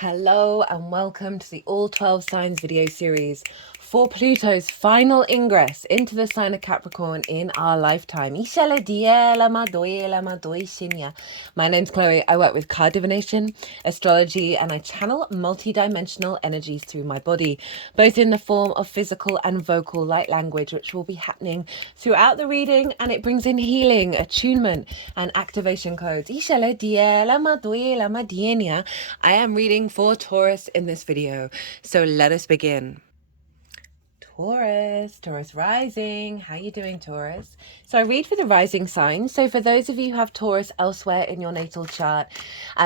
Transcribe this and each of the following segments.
Hello and welcome to the All 12 Signs video series for Pluto's final ingress into the sign of Capricorn in our lifetime. My name's Chloe. I work with card divination, astrology, and I channel multi-dimensional energies through my body, both in the form of physical and vocal light language, which will be happening throughout the reading, and it brings in healing, attunement, and activation codes. I am reading for Taurus in this video, so let us begin. Taurus rising. How you doing, Taurus? So I read for the rising sign. So for those of you who have Taurus elsewhere in your natal chart,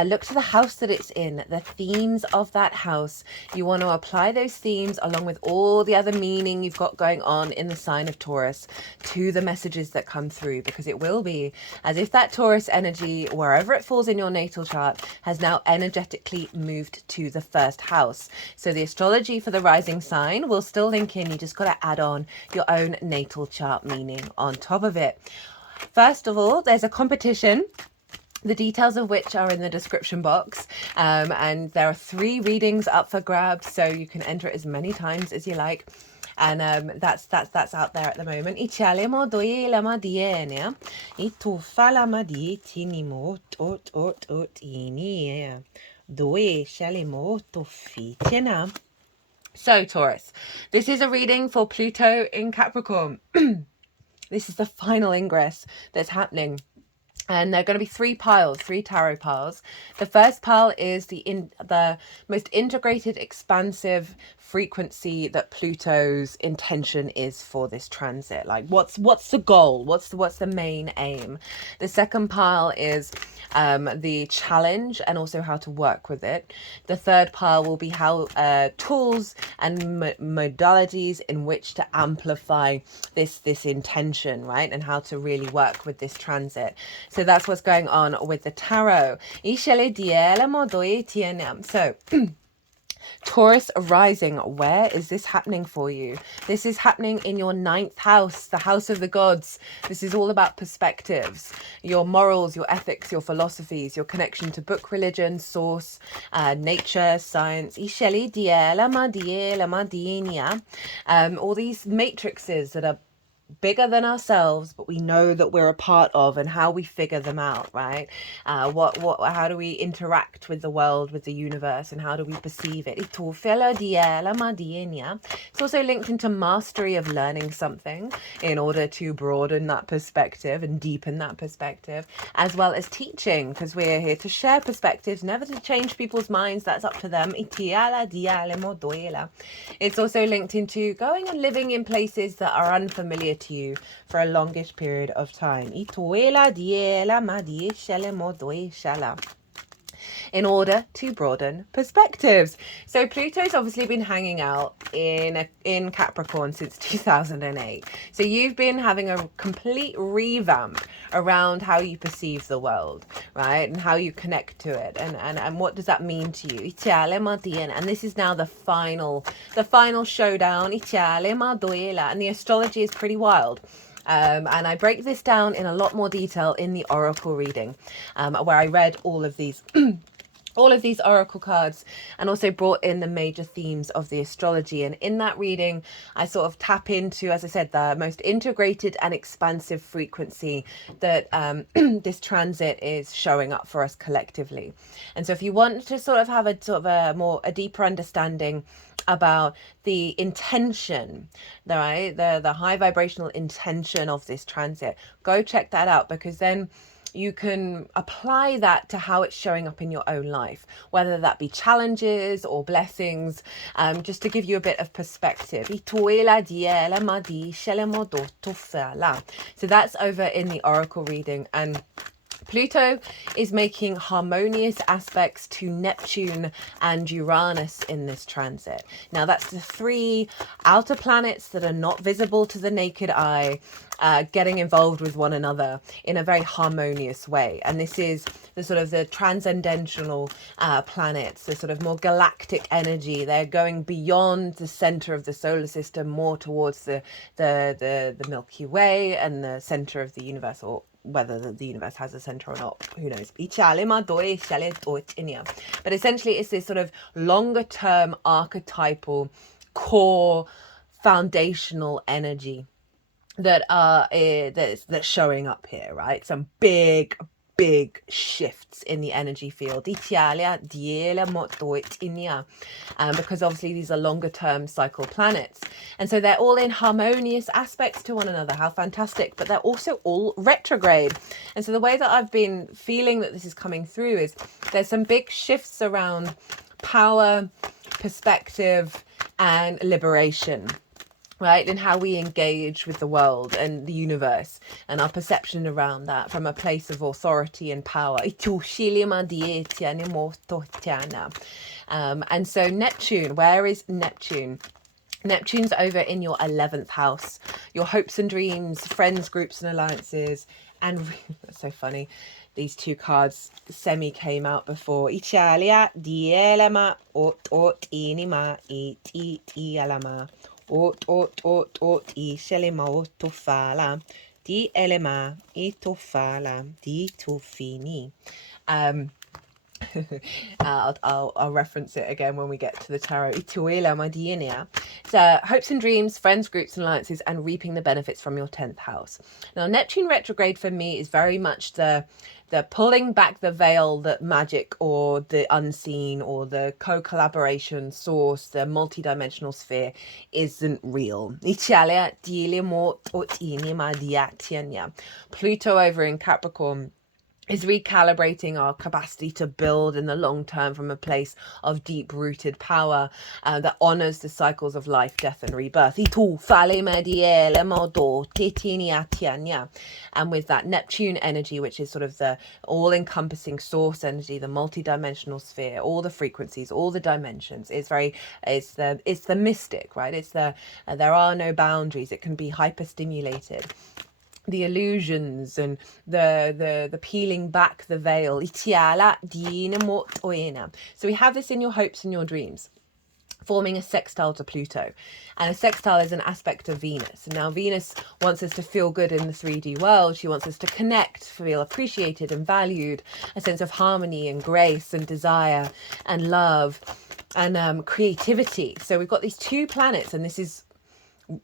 look to the house that it's in, the themes of that house. You want to apply those themes along with all the other meaning you've got going on in the sign of Taurus to the messages that come through, because it will be as if that Taurus energy, wherever it falls in your natal chart, has now energetically moved to the first house. So the astrology for the rising sign will still link in. You just got to add on your own natal chart meaning on top of it. First of all, there's a competition, the details of which are in the description box, and there are 3 readings up for grabs, so you can enter it as many times as you like. And that's out there at the moment. So Taurus, this is a reading for Pluto in Capricorn. This is the final ingress that's happening. And there are going to be 3 piles, 3 tarot piles. The first pile is the most integrated, expansive frequency that Pluto's intention is for this transit. Like, what's the goal? What's the main aim? The second pile is the challenge and also how to work with it. The third pile will be how tools and modalities in which to amplify this intention, right? And how to really work with this transit. So that's what's going on with the tarot. So Taurus rising, where is this happening for you? This is happening in your 9th house, the house of the gods. This is all about perspectives, your morals, your ethics, your philosophies, your connection to book, religion, source, nature, science. All these matrices that are bigger than ourselves, but we know that we're a part of, and how we figure them out, right? How do we interact with the world, with the universe, and how do we perceive it? It's also linked into mastery of learning something in order to broaden that perspective and deepen that perspective, as well as teaching, because we're here to share perspectives, never to change people's minds. That's up to them. It's also linked into going and living in places that are unfamiliar to you for a longish period of time, in order to broaden perspectives. So Pluto's obviously been hanging out in Capricorn since 2008. So you've been having a complete revamp around how you perceive the world, right? And how you connect to it, and what does that mean to you? And this is now the final showdown. And the astrology is pretty wild. And I break this down in a lot more detail in the oracle reading, where I read all of these oracle cards and also brought in the major themes of the astrology. And in that reading, I sort of tap into, as I said, the most integrated and expansive frequency that this transit is showing up for us collectively. And so if you want to sort of have a deeper understanding about the intention, right, the high vibrational intention of this transit, go check that out, because then you can apply that to how it's showing up in your own life, whether that be challenges or blessings, just to give you a bit of perspective. So that's over in the oracle reading. And Pluto is making harmonious aspects to Neptune and Uranus in this transit. Now, that's the 3 outer planets that are not visible to the naked eye, getting involved with one another in a very harmonious way. And this is the sort of the transcendental planets, the sort of more galactic energy. They're going beyond the center of the solar system, more towards the Milky Way and the center of the universe, or whether the universe has a center or not, who knows. But essentially it's this sort of longer term archetypal core foundational energy that that's showing up here, right? Some big shifts in the energy field, because obviously these are longer term cycle planets, and so they're all in harmonious aspects to one another. How fantastic! But they're also all retrograde, and so the way that I've been feeling that this is coming through is there's some big shifts around power, perspective, and liberation, right? And how we engage with the world and the universe and our perception around that from a place of authority and power. And so Neptune, where is Neptune? Neptune's over in your 11th house, your hopes and dreams, friends, groups and alliances. And that's so funny. These two cards semi came out before. Italia dielema ot inima it ot ishelema otofala di elema itofala di tofini. I'll reference it again when we get to the tarot. So hopes and dreams, friends, groups and alliances, and reaping the benefits from your 10th house. Now Neptune retrograde for me is very much the pulling back the veil that magic or the unseen or the co-collaboration source, the multi-dimensional sphere isn't real. Pluto over in Capricorn is recalibrating our capacity to build in the long term from a place of deep-rooted power that honors the cycles of life, death, and rebirth. And with that Neptune energy, which is sort of the all-encompassing source energy, the multi-dimensional sphere, all the frequencies, all the dimensions, it's the mystic, right? It's there are no boundaries. It can be hyper-stimulated. The illusions and the peeling back the veil. So we have this in your hopes and your dreams, forming a sextile to Pluto. And a sextile is an aspect of Venus. And now Venus wants us to feel good in the 3D world. She wants us to connect, feel appreciated and valued, a sense of harmony and grace and desire and love and creativity. So we've got these two planets, and this is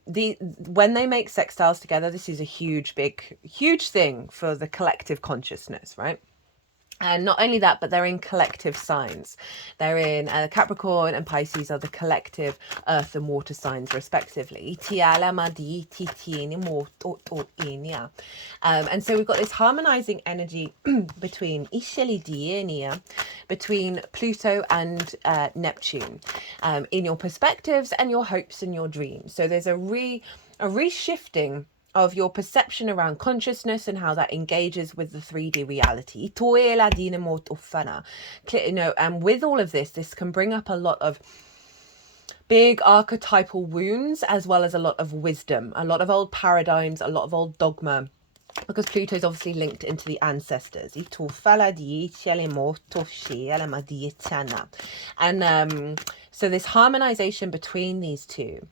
when they make sextiles together, this is a huge thing for the collective consciousness, right? And not only that, but they're in collective signs. They're in Capricorn and Pisces are the collective earth and water signs, respectively. And so we've got this harmonizing energy between Pluto and Neptune in your perspectives and your hopes and your dreams. So there's a reshifting of your perception around consciousness and how that engages with the 3D reality. And with all of this can bring up a lot of big archetypal wounds, as well as a lot of wisdom, a lot of old paradigms, a lot of old dogma, because Pluto is obviously linked into the ancestors. And so this harmonization between these two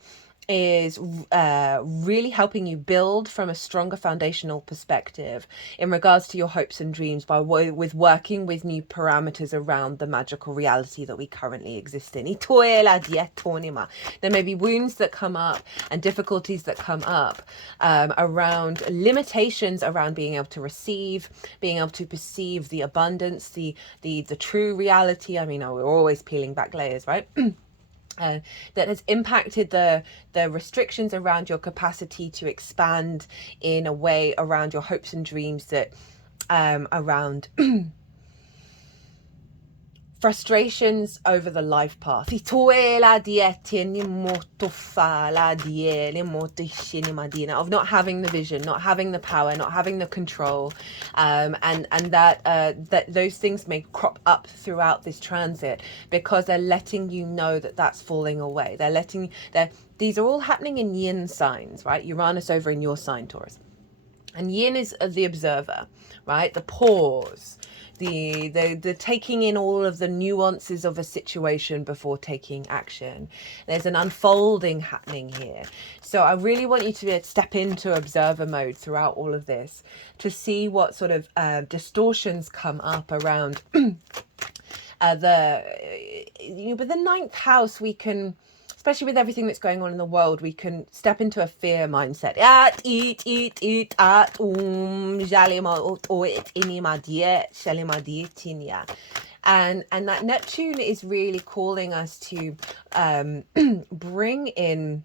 is really helping you build from a stronger foundational perspective in regards to your hopes and dreams with working with new parameters around the magical reality that we currently exist in. There may be wounds that come up and difficulties that come up around limitations around being able to receive, being able to perceive the abundance, the true reality. I mean, we're always peeling back layers, right? That has impacted the restrictions around your capacity to expand in a way around your hopes and dreams, that around frustrations over the life path. Of not having the vision, not having the power, not having the control, and that those things may crop up throughout this transit because they're letting you know that that's falling away. These are all happening in yin signs, right? Uranus over in your sign, Taurus. And yin is the observer, right? The pause. the taking in all of the nuances of a situation before taking action. There's an unfolding happening here. So I really want you to step into observer mode throughout all of this to see what sort of distortions come up around but the ninth house. We can, especially with everything that's going on in the world, we can step into a fear mindset. And that Neptune is really calling us to bring in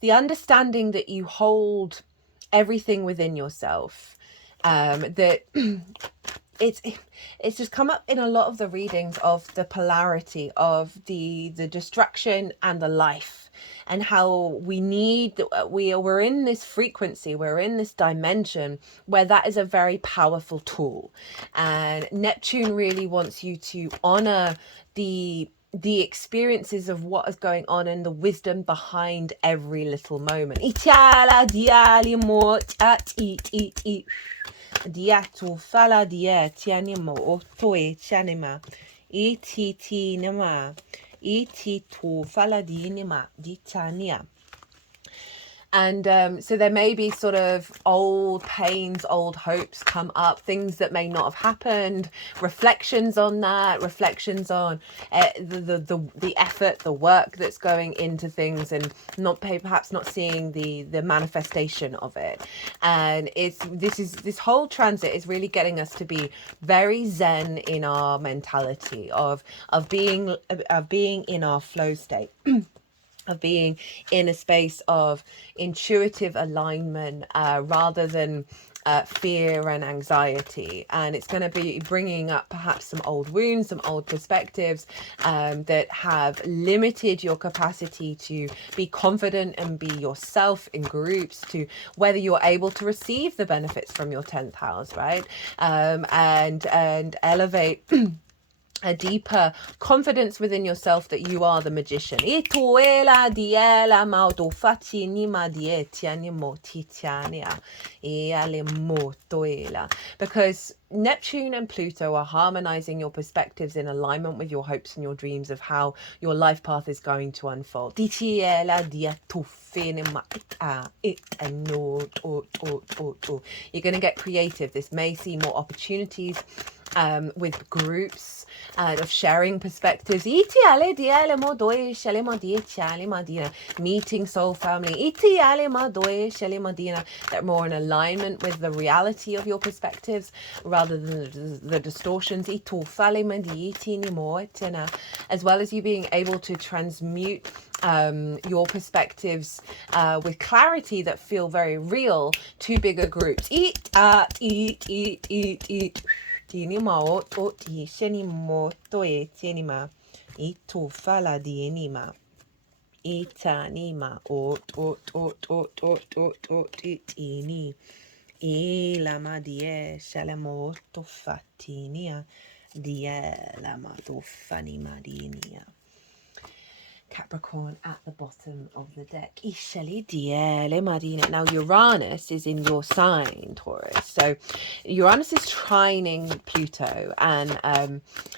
the understanding that you hold everything within yourself, that it's just come up in a lot of the readings of the polarity of the distraction and the life, and how we're in this frequency, we're in this dimension where that is a very powerful tool. And Neptune really wants you to honor the experiences of what is going on and the wisdom behind every little moment. Diatu fala diet yanimo otoe chanima iti nema iti to fala dinima ditania. And so there may be sort of old pains, old hopes come up, things that may not have happened, reflections on that, reflections on the effort, the work that's going into things, and perhaps not seeing the manifestation of it. And this whole transit is really getting us to be very zen in our mentality of being in our flow state. Of being in a space of intuitive alignment rather than fear and anxiety. And it's going to be bringing up perhaps some old wounds, some old perspectives that have limited your capacity to be confident and be yourself in groups, to whether you're able to receive the benefits from your 10th house, right? And elevate a deeper confidence within yourself that you are the magician. Because Neptune and Pluto are harmonizing your perspectives in alignment with your hopes and your dreams of how your life path is going to unfold. You're going to get creative. This may see more opportunities with groups of sharing perspectives, meeting soul family that are more in alignment with the reality of your perspectives rather than the distortions, as well as you being able to transmute your perspectives with clarity that feel very real to bigger groups. Tinima o ti shenimo toe tinima ito fala dienima itanima o tini ilama die shalamo to fatinia die lama to fanima dinia. Capricorn at the bottom of the deck. Now Uranus is in your sign, Taurus. So Uranus is trining Pluto, and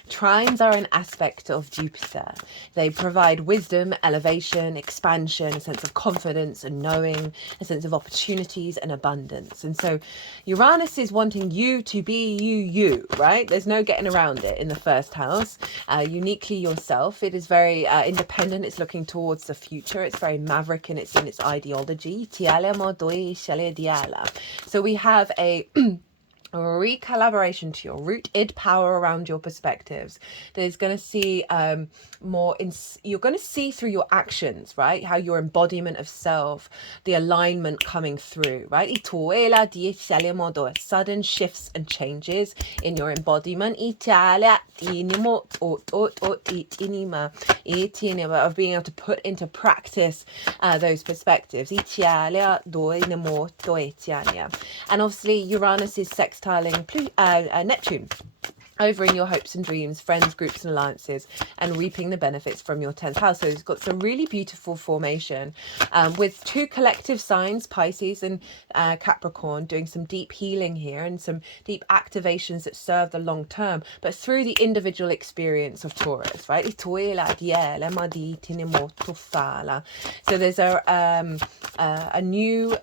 trines are an aspect of Jupiter. They provide wisdom, elevation, expansion, a sense of confidence and knowing, a sense of opportunities and abundance. And so Uranus is wanting you to be you, right? There's no getting around it in the first house. Uniquely yourself. It is very independent. It's looking towards the future. It's very maverick and it's in its ideology. So we have a recollaboration to your rooted power around your perspectives. There's going to see you're going to see through your actions, right? How your embodiment of self, the alignment coming through, right? Sudden shifts and changes in your embodiment of being able to put into practice those perspectives. And obviously Uranus is sextiling Neptune. over in your hopes and dreams, friends, groups and alliances, and reaping the benefits from your 10th house. So it's got some really beautiful formation with two collective signs, Pisces and Capricorn, doing some deep healing here and some deep activations that serve the long term, but through the individual experience of Taurus, right? So there's a new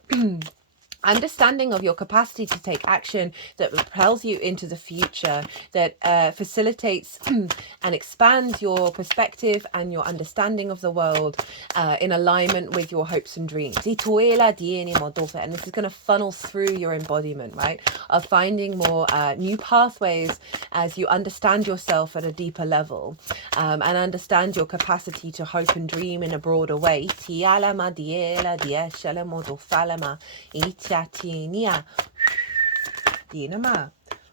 understanding of your capacity to take action that propels you into the future, that facilitates and expands your perspective and your understanding of the world in alignment with your hopes and dreams. And this is going to funnel through your embodiment, right, of finding more new pathways as you understand yourself at a deeper level and understand your capacity to hope and dream in a broader way. Tinia Dinama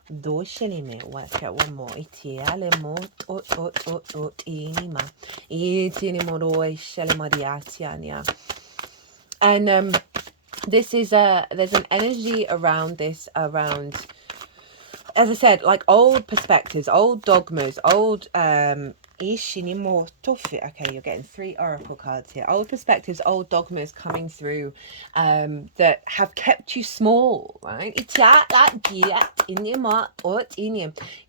Doshelime work out one more itiale mo inima itinimoro shelemadiatiania. And this is there's an energy around this, around, as I said, like old perspectives, old dogmas, old okay, you're getting 3 oracle cards here. Old perspectives, old dogmas coming through that have kept you small, right? You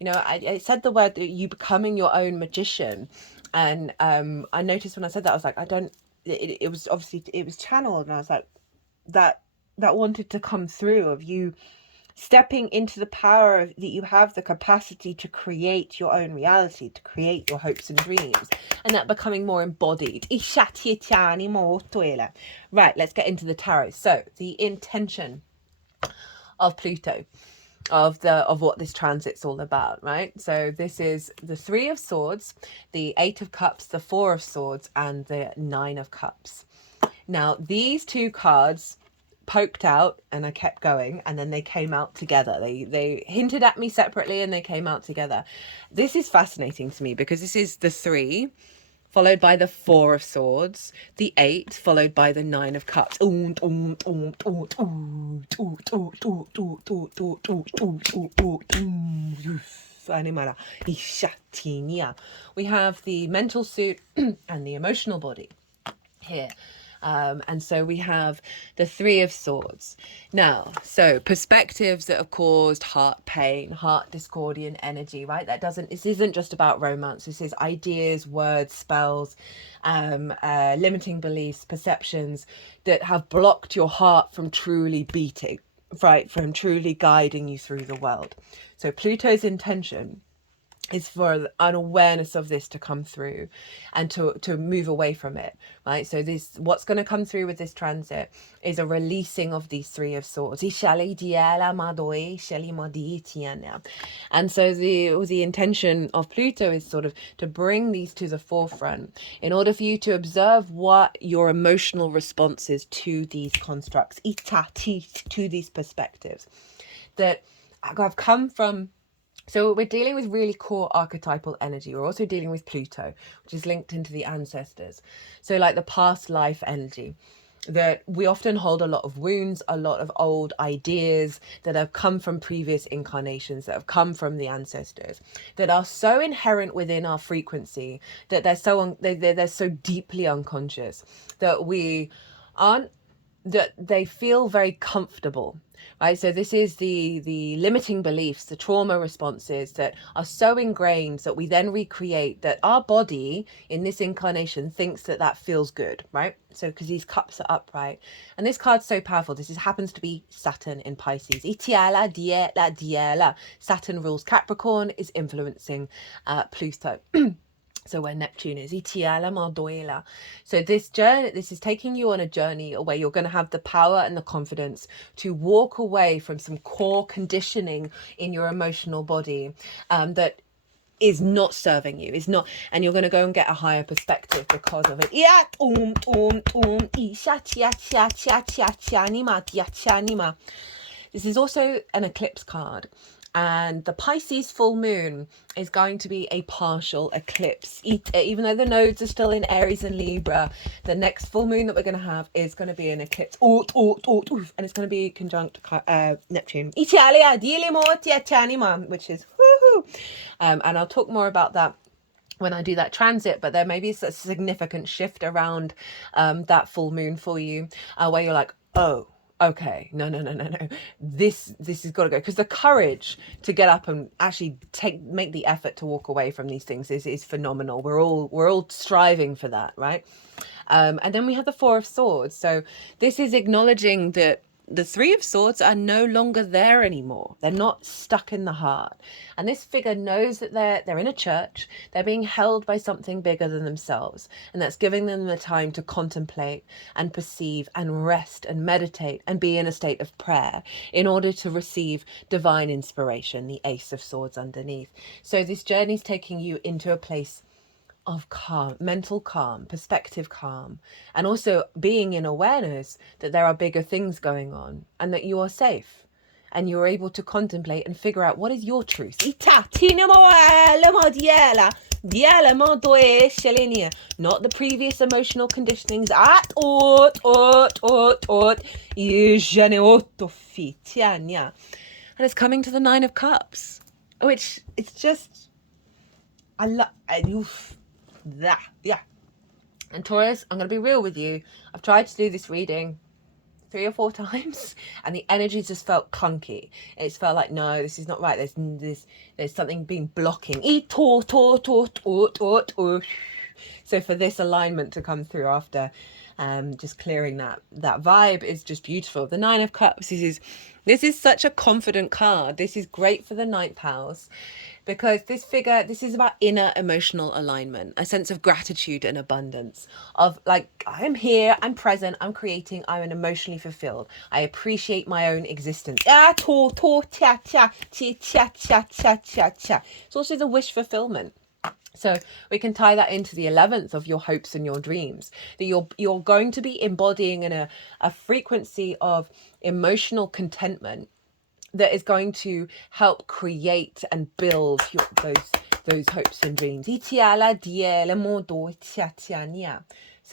know, I said the word that you becoming your own magician, and I noticed when I said that, I was like, it was obviously, it was channeled, and I was like, that wanted to come through, of you stepping into the power that you have the capacity to create your own reality, to create your hopes and dreams, and that becoming more embodied. Right, let's get into the tarot. So the intention of Pluto, of what this transit's all about, right? So this is the 3 of Swords, the 8 of Cups, the 4 of Swords, and the 9 of Cups. Now these 2 cards poked out and I kept going, and then they came out together. They hinted at me separately and they came out together. This is fascinating to me because this is the 3 followed by the 4 of Swords, the 8 followed by the 9 of Cups. We have the mental suit and the emotional body here. And so we have the 3 of Swords. Now, so perspectives that have caused heart pain, heart discordian energy, right? This isn't just about romance. This is ideas, words, spells, limiting beliefs, perceptions that have blocked your heart from truly beating, right? From truly guiding you through the world. So Pluto's intention is for an awareness of this to come through and to move away from it, right? So what's going to come through with this transit is a releasing of these 3 of Swords. And so the intention of Pluto is sort of to bring these to the forefront in order for you to observe what your emotional response is to these constructs, to these perspectives that have come from. So we're dealing with really core archetypal energy. We're also dealing with Pluto, which is linked into the ancestors. So like the past life energy, that we often hold a lot of wounds, a lot of old ideas that have come from previous incarnations, that have come from the ancestors, that are so inherent within our frequency that they're so deeply unconscious that that they feel very comfortable, right? So this is the limiting beliefs, the trauma responses that are so ingrained that we then recreate, that our body in this incarnation thinks that feels good, right? So because these cups are upright, and this card's so powerful. This happens to be Saturn in Pisces. Saturn rules Capricorn, is influencing Pluto. So where Neptune is. So this is taking you on a journey where you're going to have the power and the confidence to walk away from some core conditioning in your emotional body that is not serving you, and you're going to go and get a higher perspective because of it. This is also an eclipse card. And the Pisces full moon is going to be a partial eclipse. Even though the nodes are still in Aries and Libra, the next full moon that we're going to have is going to be an eclipse. And it's going to be conjunct Neptune. Which is woohoo. And I'll talk more about that when I do that transit, but there may be a significant shift around that full moon for you, where you're like, oh, okay, no, this has got to go, because the courage to get up and actually make the effort to walk away from these things is phenomenal. We're all striving for that, right? And then we have the Four of Swords. So this is acknowledging that the Three of Swords are no longer there anymore. They're not stuck in the heart. And this figure knows that they're in a church. They're being held by something bigger than themselves. And that's giving them the time to contemplate and perceive and rest and meditate and be in a state of prayer in order to receive divine inspiration, the Ace of Swords underneath. So this journey is taking you into a place of calm, mental calm, perspective calm, and also being in awareness that there are bigger things going on and that you are safe and you're able to contemplate and figure out what is your truth. Not the previous emotional conditionings. And it's coming to the Nine of Cups, which it's just, I love that. Yeah. And Taurus, I'm going to be real with you. I've tried to do this reading 3 or 4 times and the energy just felt clunky. It's felt like, no, this is not right. There's something being blocking. So for this alignment to come through after just clearing that vibe is just beautiful. The Nine of Cups, this is such a confident card. This is great for the 9th house, because this is about inner emotional alignment, a sense of gratitude and abundance, of like, I'm here, I'm present, I'm creating, I'm emotionally fulfilled, I appreciate my own existence. It's also the wish fulfillment. So we can tie that into the 11th of your hopes and your dreams, that you're going to be embodying in a frequency of emotional contentment that is going to help create and build those hopes and dreams. So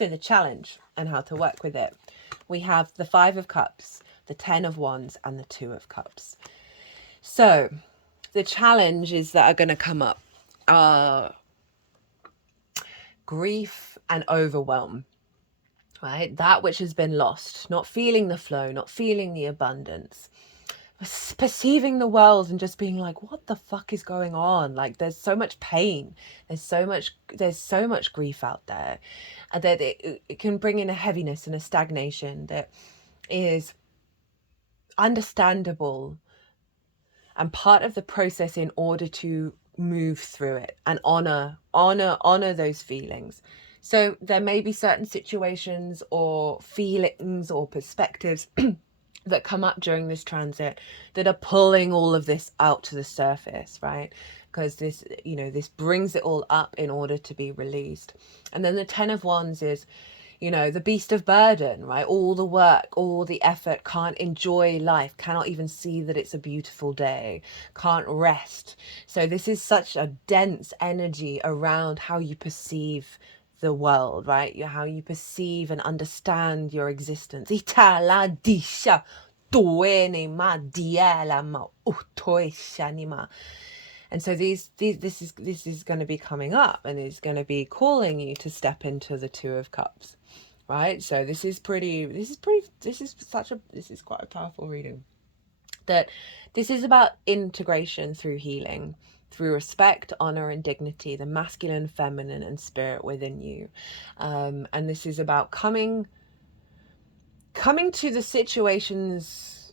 the challenge and how to work with it. We have the 5 of Cups, the 10 of Wands, and the 2 of Cups. So the challenges that are going to come up are grief and overwhelm, right? That which has been lost, not feeling the flow, not feeling the abundance, perceiving the world and just being like, what the fuck is going on? Like, there's so much pain, there's so much grief out there, and that it can bring in a heaviness and a stagnation that is understandable and part of the process in order to move through it and honor those feelings. So there may be certain situations or feelings or perspectives that come up during this transit that are pulling all of this out to the surface, right? Because this brings it all up in order to be released. And then the 10 of Wands is, the beast of burden, right? All the work, all the effort, can't enjoy life, cannot even see that it's a beautiful day, can't rest. So this is such a dense energy around how you perceive the world, right? How you perceive and understand your existence. And so this is going to be coming up and is going to be calling you to step into the 2 of Cups, right? So this is quite a powerful reading. That this is about integration through healing, through respect, honor, and dignity, the masculine, feminine, and spirit within you. And this is about coming to the situations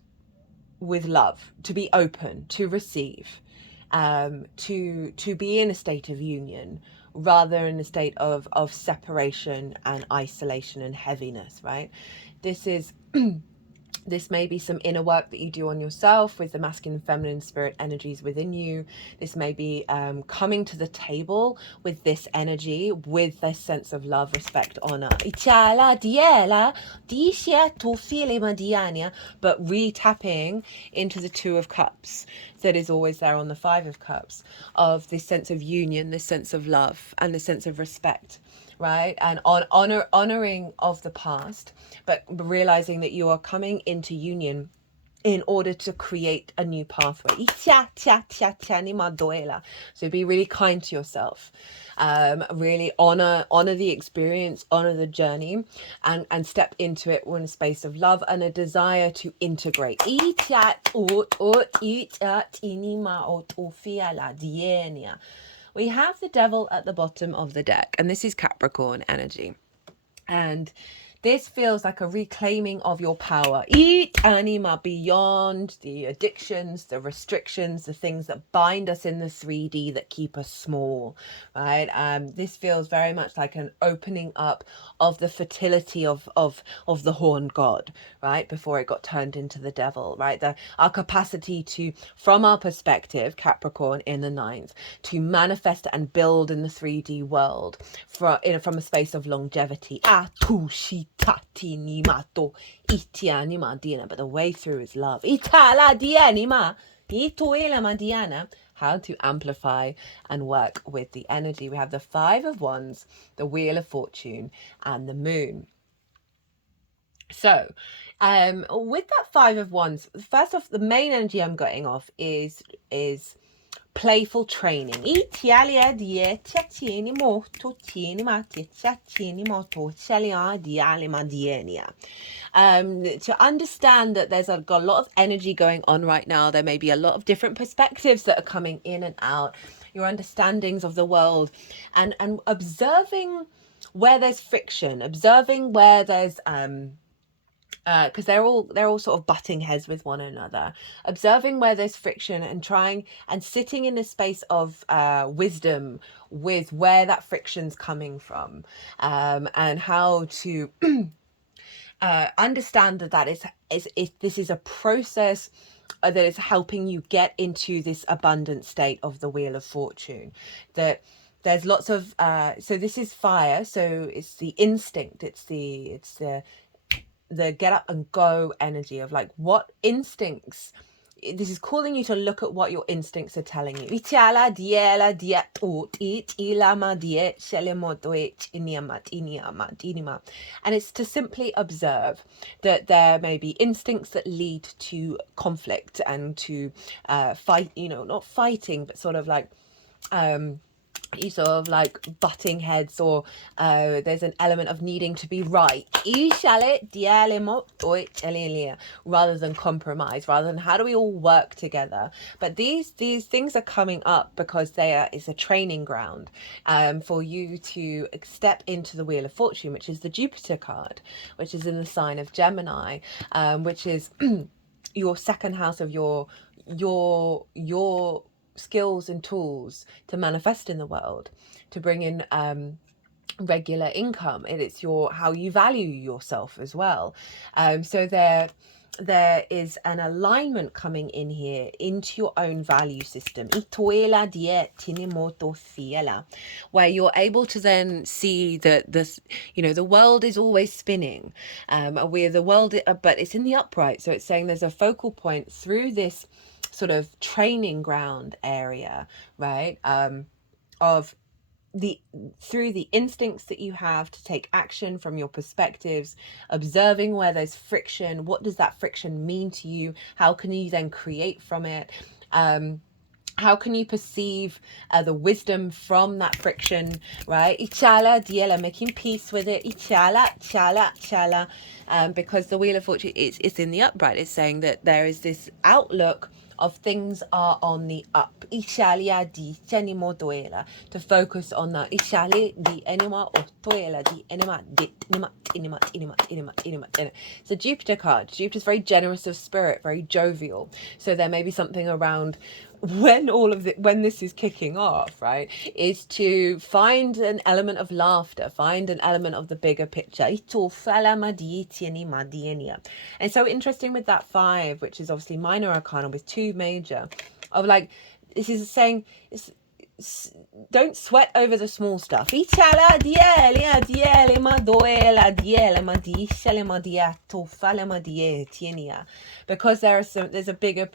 with love, to be open, to receive, to be in a state of union rather in a state of separation and isolation and heaviness, right? This is This may be some inner work that you do on yourself with the masculine and feminine spirit energies within you. This may be coming to the table with this energy, with this sense of love, respect, honor. But re-tapping into the Two of Cups that is always there on the Five of Cups, of this sense of union, this sense of love, and this sense of respect. Right, and honoring of the past, but realizing that you are coming into union in order to create a new pathway. So be really kind to yourself. Really honor the experience, honor the journey, and step into it in a space of love and a desire to integrate. We have the devil at the bottom of the deck, and this is Capricorn energy. And this feels like a reclaiming of your power. Eat anima, beyond the addictions, the restrictions, the things that bind us in the 3D that keep us small, right? This feels very much like an opening up of the fertility of the horned god, right? Before it got turned into the devil, right? Our capacity to, from our perspective, Capricorn in the 9th, to manifest and build in the 3D world from a space of longevity. But the way through is love. How to amplify and work with the energy. We have the Five of Wands, the Wheel of Fortune, and the Moon. So with that Five of Wands, first off, the main energy I'm getting off is playful training. To understand that there's got a lot of energy going on right now. There may be a lot of different perspectives that are coming in and out, your understandings of the world, and observing where there's friction, observing where there's because they're all sort of butting heads with one another, observing where there's friction and trying and sitting in a space of wisdom with where that friction's coming from, and how to understand that this is a process that is helping you get into this abundant state of the Wheel of Fortune. That there's lots of so this is fire, so it's the instinct, it's the get up and go energy of like what instincts. This is calling you to look at what your instincts are telling you. And it's to simply observe that there may be instincts that lead to conflict and to fight, not fighting, but sort of like you sort of like butting heads, or there's an element of needing to be right rather than compromise, rather than how do we all work together. But these things are coming up because it's a training ground for you to step into the Wheel of Fortune, which is the Jupiter card, which is in the sign of Gemini, which is your second house of your skills and tools to manifest in the world, to bring in regular income. It's how you value yourself as well. So there is an alignment coming in here into your own value system, where you're able to then see that the world is always spinning. But it's in the upright. So it's saying there's a focal point through this sort of training ground area, right? Through the instincts that you have to take action from your perspectives, observing where there's friction. What does that friction mean to you? How can you then create from it? How can you perceive the wisdom from that friction, right? Making peace with it. Because the Wheel of Fortune is in the upright. It's saying that there is this outlook of things are on the up. To focus on that. It's a Jupiter card. Jupiter's very generous of spirit, very jovial. So there may be something around when this is kicking off, right, is to find an element of laughter, find an element of the bigger picture. And so interesting with that 5, which is obviously minor arcana with 2 major, of like, this is saying, don't sweat over the small stuff. Because there's a bigger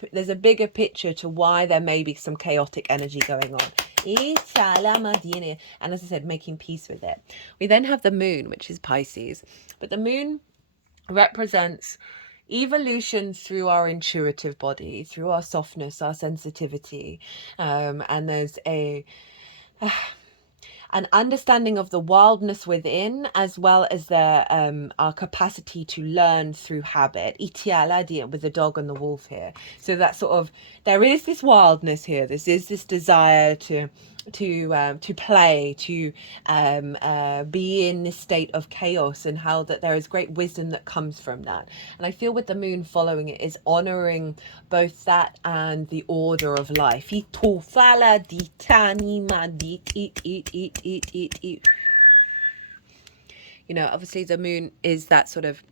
picture to why there may be some chaotic energy going on. And as I said, making peace with it. We then have the moon, which is Pisces, but the moon represents evolution through our intuitive body, through our softness, our sensitivity, and there's an understanding of the wildness within, as well as our capacity to learn through habit. With the dog and the wolf here. So that sort of, there is this wildness here. This is this desire to play, to be in this state of chaos, and how that there is great wisdom that comes from that. And I feel with the moon following it is honoring both that and the order of life. You know, obviously the moon is that sort of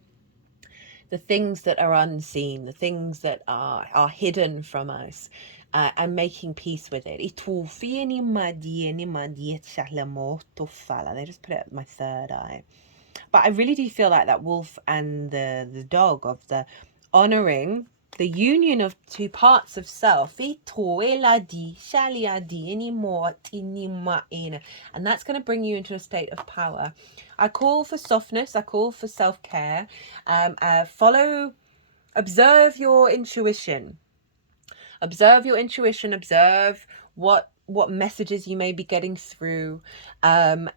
the things that are unseen, the things that are hidden from us, and making peace with it. They just put it at my third eye. But I really do feel like that wolf and the dog, of the honoring the union of 2 parts of self. And that's going to bring you into a state of power. I call for softness. I call for self-care. Observe your intuition. Observe your intuition. Observe what messages you may be getting through, and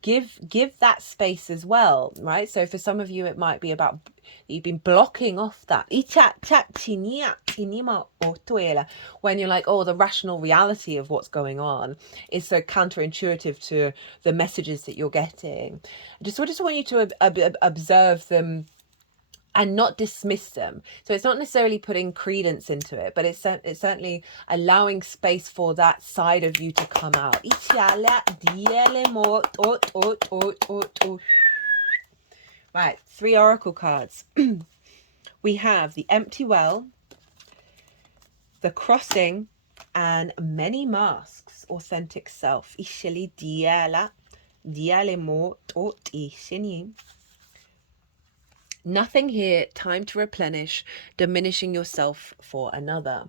give that space as well, right? So for some of you, it might be about you've been blocking off that when you're like, oh, the rational reality of what's going on is so counterintuitive to the messages that you're getting. I just want you to observe them and not dismiss them. So it's not necessarily putting credence into it, but it's certainly allowing space for that side of you to come out. Right, 3 oracle cards. We have the empty well, the crossing, and many masks, authentic self. Nothing here, time to replenish, diminishing yourself for another.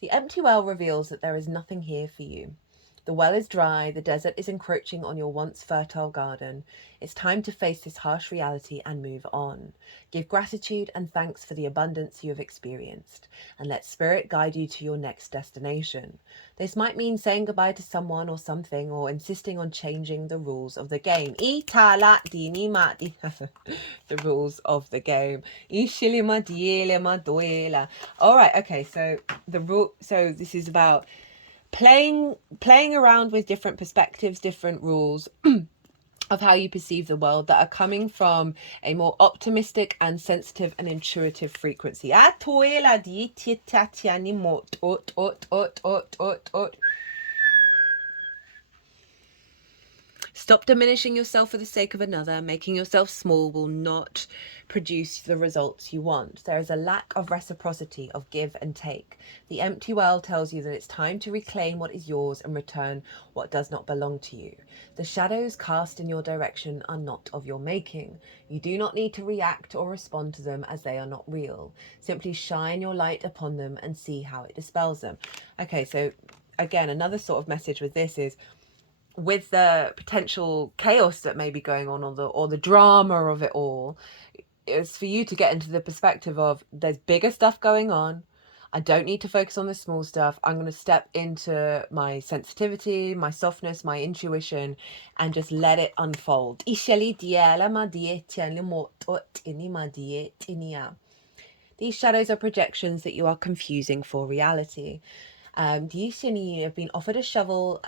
The empty well reveals that there is nothing here for you. The well is dry, the desert is encroaching on your once fertile garden. It's time to face this harsh reality and move on. Give gratitude and thanks for the abundance you have experienced, and let spirit guide you to your next destination. This might mean saying goodbye to someone or something, or insisting on changing the rules of the game. The rules of the game. All right, okay, so this is about playing around with different perspectives, different rules of how you perceive the world that are coming from a more optimistic and sensitive and intuitive frequency. Stop diminishing yourself for the sake of another. Making yourself small will not produce the results you want. There is a lack of reciprocity, of give and take. The empty well tells you that it's time to reclaim what is yours and return what does not belong to you. The shadows cast in your direction are not of your making. You do not need to react or respond to them, as they are not real. Simply shine your light upon them and see how it dispels them. Okay, so again, another sort of message with this is, with the potential chaos that may be going on, or the drama of it all, is for you to get into the perspective of, there's bigger stuff going on. I don't need to focus on the small stuff. I'm going to step into my sensitivity, my softness, my intuition, and just let it unfold. These shadows are projections that you are confusing for reality. You have been offered a shovel.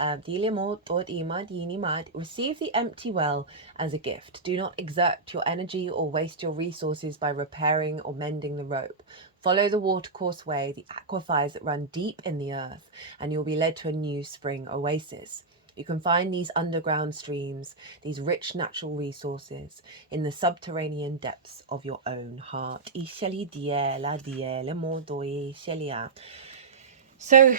Receive the empty well as a gift. Do not exert your energy or waste your resources by repairing or mending the rope. Follow the watercourse way, the aquifers that run deep in the earth, and you'll be led to a new spring oasis. You can find these underground streams, these rich natural resources, in the subterranean depths of your own heart. So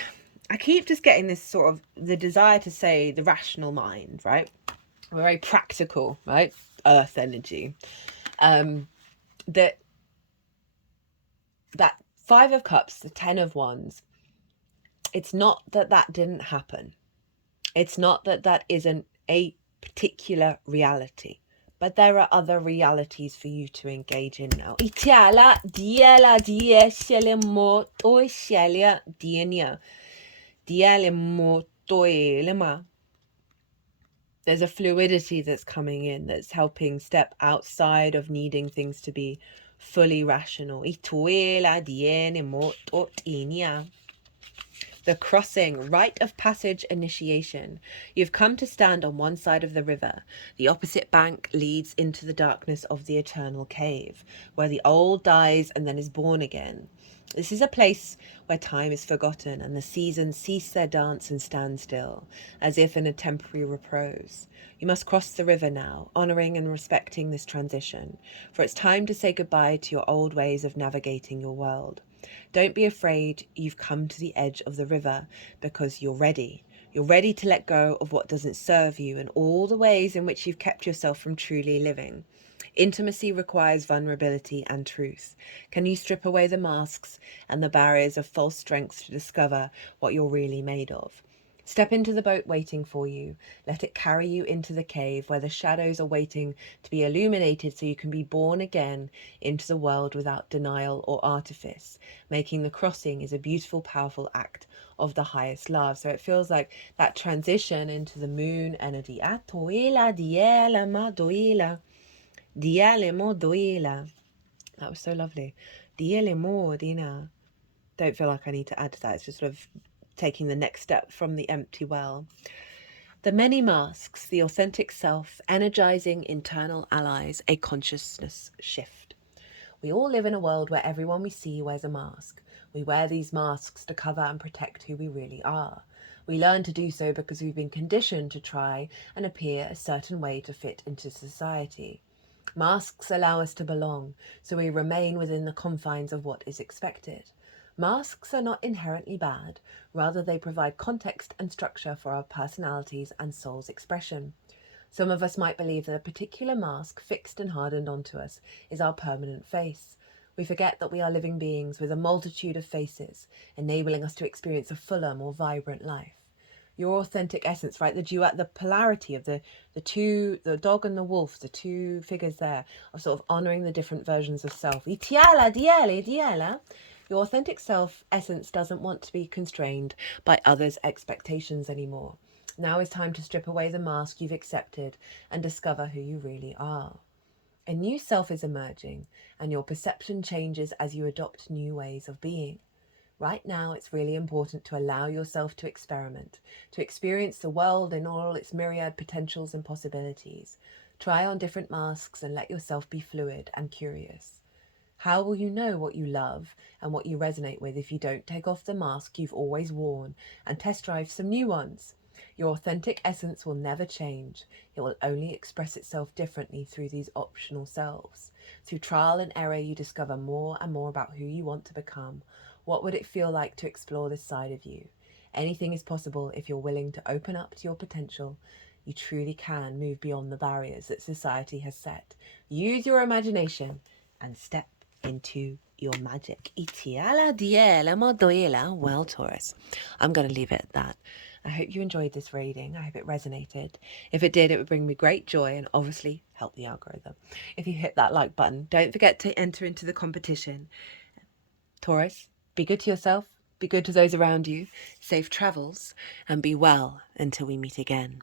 I keep just getting this sort of the desire to say the rational mind, right? We're very practical, right? Earth energy. That Five of Cups, the 10 of Wands, it's not that didn't happen. It's not that isn't a particular reality, but there are other realities for you to engage in now. There's a fluidity that's coming in that's helping step outside of needing things to be fully rational. The crossing, rite of passage initiation. You've come to stand on one side of the river. The opposite bank leads into the darkness of the eternal cave, where the old dies and then is born again. This is a place where time is forgotten and the seasons cease their dance and stand still, as if in a temporary repose. You must cross the river now, honouring and respecting this transition, for it's time to say goodbye to your old ways of navigating your world. Don't be afraid you've come to the edge of the river, because you're ready. You're ready to let go of what doesn't serve you and all the ways in which you've kept yourself from truly living. Intimacy requires vulnerability and truth. Can you strip away the masks and the barriers of false strength to discover what you're really made of? Step into the boat waiting for you. Let it carry you into the cave where the shadows are waiting to be illuminated so you can be born again into the world without denial or artifice. Making the crossing is a beautiful, powerful act of the highest love. So it feels like that transition into the moon energy. That was so lovely. Don't feel like I need to add to that. It's just sort of taking the next step from the empty well. The many masks, the authentic self, energizing internal allies, a consciousness shift. We all live in a world where everyone we see wears a mask. We wear these masks to cover and protect who we really are. We learn to do so because we've been conditioned to try and appear a certain way to fit into society. Masks allow us to belong, so we remain within the confines of what is expected. Masks are not inherently bad, rather they provide context and structure for our personalities and soul's expression. Some of us might believe that a particular mask fixed and hardened onto us is our permanent face. We forget that we are living beings with a multitude of faces, enabling us to experience a fuller, more vibrant life. Your authentic essence, right? The duet, the polarity of the dog and the wolf, the two figures there, of sort of honouring the different versions of self. Your authentic self essence doesn't want to be constrained by others' expectations anymore. Now is time to strip away the mask you've accepted and discover who you really are. A new self is emerging, and your perception changes as you adopt new ways of being. Right now, it's really important to allow yourself to experiment, to experience the world in all its myriad potentials and possibilities. Try on different masks and let yourself be fluid and curious. How will you know what you love and what you resonate with if you don't take off the mask you've always worn and test drive some new ones? Your authentic essence will never change. It will only express itself differently through these optional selves. Through trial and error, you discover more and more about who you want to become. What would it feel like to explore this side of you? Anything is possible if you're willing to open up to your potential. You truly can move beyond the barriers that society has set. Use your imagination and step into your magic. Well, Taurus, I'm going to leave it at that. I hope you enjoyed this reading. I hope it resonated. If it did, it would bring me great joy and obviously help the algorithm. If you hit that like button, don't forget to enter into the competition. Taurus, be good to yourself, be good to those around you, safe travels, and be well until we meet again.